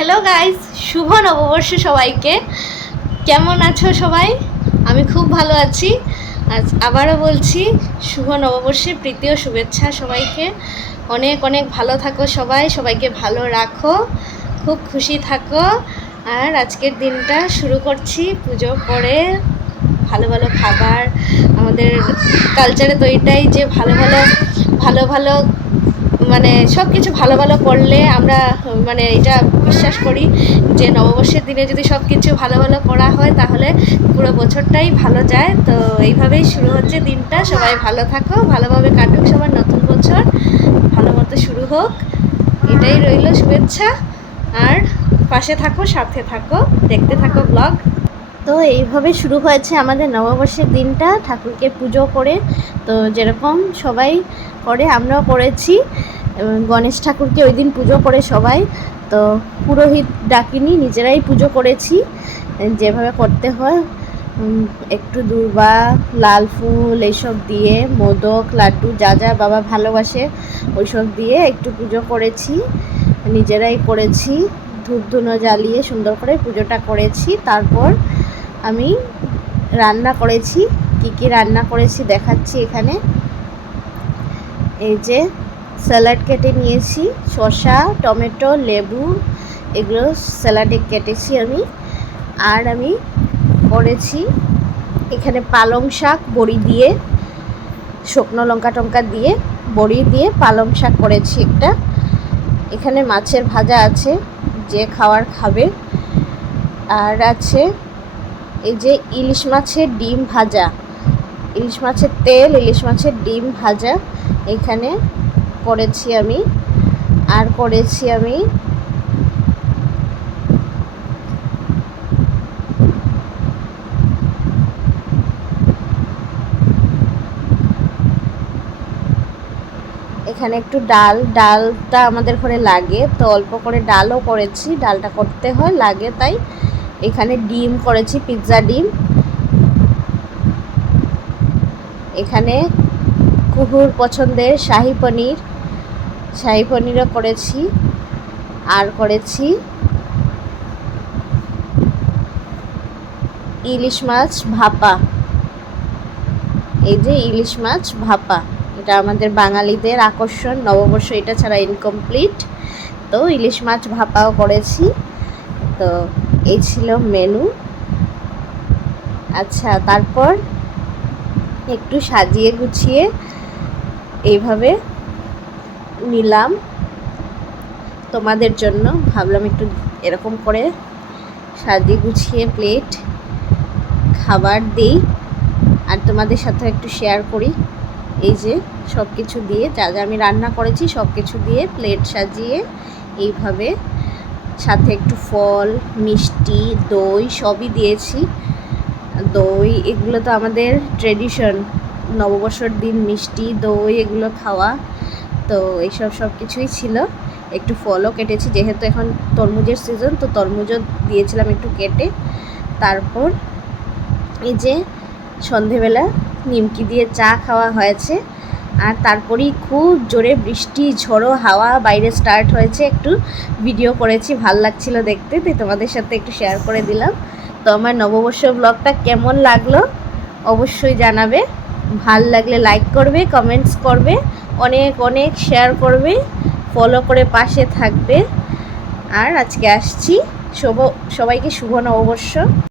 Hello guys, শুভ নববর্ষ সবাইকে। কেমন আছো সবাই? আমি খুব ভালো আছি। আজ আবারও বলছি শুভ নববর্ষের প্রীতি ও শুভেচ্ছা সবাইকে। অনেক অনেক ভালো থাকো সবাই, সবাইকে ভালো রাখো, খুব খুশি থাকো। আর আজকের দিনটা শুরু করছি পুজো করে, ভালো ভালো খাবার। আমাদের কালচারে তো এটাই যে ভালো ভালো ভালো ভালো মানে সব কিছু ভালো ভালো করলে আমরা এটা বিশ্বাস করি যে নববর্ষের দিনে যদি সব কিছু ভালো ভালো করা হয় তাহলে পুরো বছরটাই ভালো যায়। তো এইভাবেই শুরু হচ্ছে দিনটা। সবাই ভালো থাকো, ভালোভাবে কাটুক সবার নতুন বছর, ভালো মতো শুরু হোক, এটাই রইল শুভেচ্ছা। আর পাশে থাকো, সাথে থাকো, দেখতে থাকো ব্লগ। তো এইভাবে শুরু হয়েছে আমাদের নববর্ষের দিনটা ঠাকুরকে পুজো করে। তো যেরকম সবাই করে আমরাও করেছি। গণেশ ঠাকুরকে ওই দিন পুজো করে সবাই। তো পুরোহিত ডাকিনি, নিজেরাই পুজো করেছি যেভাবে করতে হয়। একটু দূর্বা, লাল ফুল এইসব দিয়ে, মোদক, লাড্ডু যা যা বাবা ভালোবাসে ওইসব দিয়ে একটু পুজো করেছি, নিজেরাই করেছি। ধূপ ধুনো জ্বালিয়ে সুন্দর করে পুজোটা করেছি। তারপর আমি রান্না করেছি। কি কি রান্না করেছি দেখাচ্ছি এখানে। এই যে স্যালাড কেটে নিয়েছি, শসা, টমেটো, লেবু, এগুলো স্যালাডে কেটেছি আমি। আর আমি করেছি এখানে পালং শাক বড়ি দিয়ে, শুকনো লঙ্কা টঙ্কা দিয়ে বড়ি দিয়ে পালং শাক করেছি একটা। এখানে মাছের ভাজা আছে, যে খাওয়ার খাবে। আর আছে এই যে ইলিশ মাছের ডিম ভাজা, ইলিশ মাছের তেল, ইলিশ মাছের ডিম ভাজা এখানে করেছি আমি। আর করেছি আমি এখানে একটু ডালটা আমাদের ঘরে লাগে, তো অল্প করে ডালও করেছি। ডালটা করতে হয়, লাগে, তাই। এখানে ডিম করেছি, পিৎজা ডিম। এখানে কুহুর পছন্দের শাহি পনিরও করেছি। আর করেছি ইলিশ মাছ ভাপা। এই যে ইলিশ মাছ ভাপা, এটা আমাদের বাঙালিদের আকর্ষণ, নববর্ষ এটা ছাড়া ইনকমপ্লিট। তো ইলিশ মাছ ভাপাও করেছি। তো এই ছিল মেনু। আচ্ছা, তারপর একটু সাজিয়ে গুছিয়ে এইভাবে নিলাম তোমাদের জন্য। ভাবলাম একটু এরকম করে সাজিয়ে গুছিয়ে প্লেট খাবার দিই আর তোমাদের সাথে একটু শেয়ার করি। এই যে সব কিছু দিয়ে, যা যা আমি রান্না করেছি সব কিছু দিয়ে প্লেট সাজিয়ে এইভাবে, সাথে একটু ফল, মিষ্টি, দই সবই দিয়েছি। দই এগুলো তো আমাদের ট্রেডিশন, নববর্ষের দিন মিষ্টি, দই এগুলো খাওয়া। তো এইসব সব কিছুই ছিল। একটু ফলও কেটেছি, যেহেতু এখন তরমুজের সিজন, তো তরমুজও দিয়েছিলাম একটু কেটে। তারপর এই যে সন্ধেবেলা নিমকি দিয়ে চা খাওয়া হয়েছে। আর তারপরেই খুব জোরে বৃষ্টি, ঝড়ো হাওয়া বাইরে স্টার্ট হয়েছে। একটু ভিডিও করেছি, ভাল লাগছিল দেখতে, তাই তোমাদের সাথে একটু শেয়ার করে দিলাম। তো আমার নববর্ষ ব্লগটা কেমন লাগলো অবশ্যই জানাবে। ভাল লাগলে লাইক করবে, কমেন্টস করবে, অনেক অনেক শেয়ার করবে, ফলো করে পাশে থাকবে। আর আজকে আসছি, সবাইকে শুভ নববর্ষ।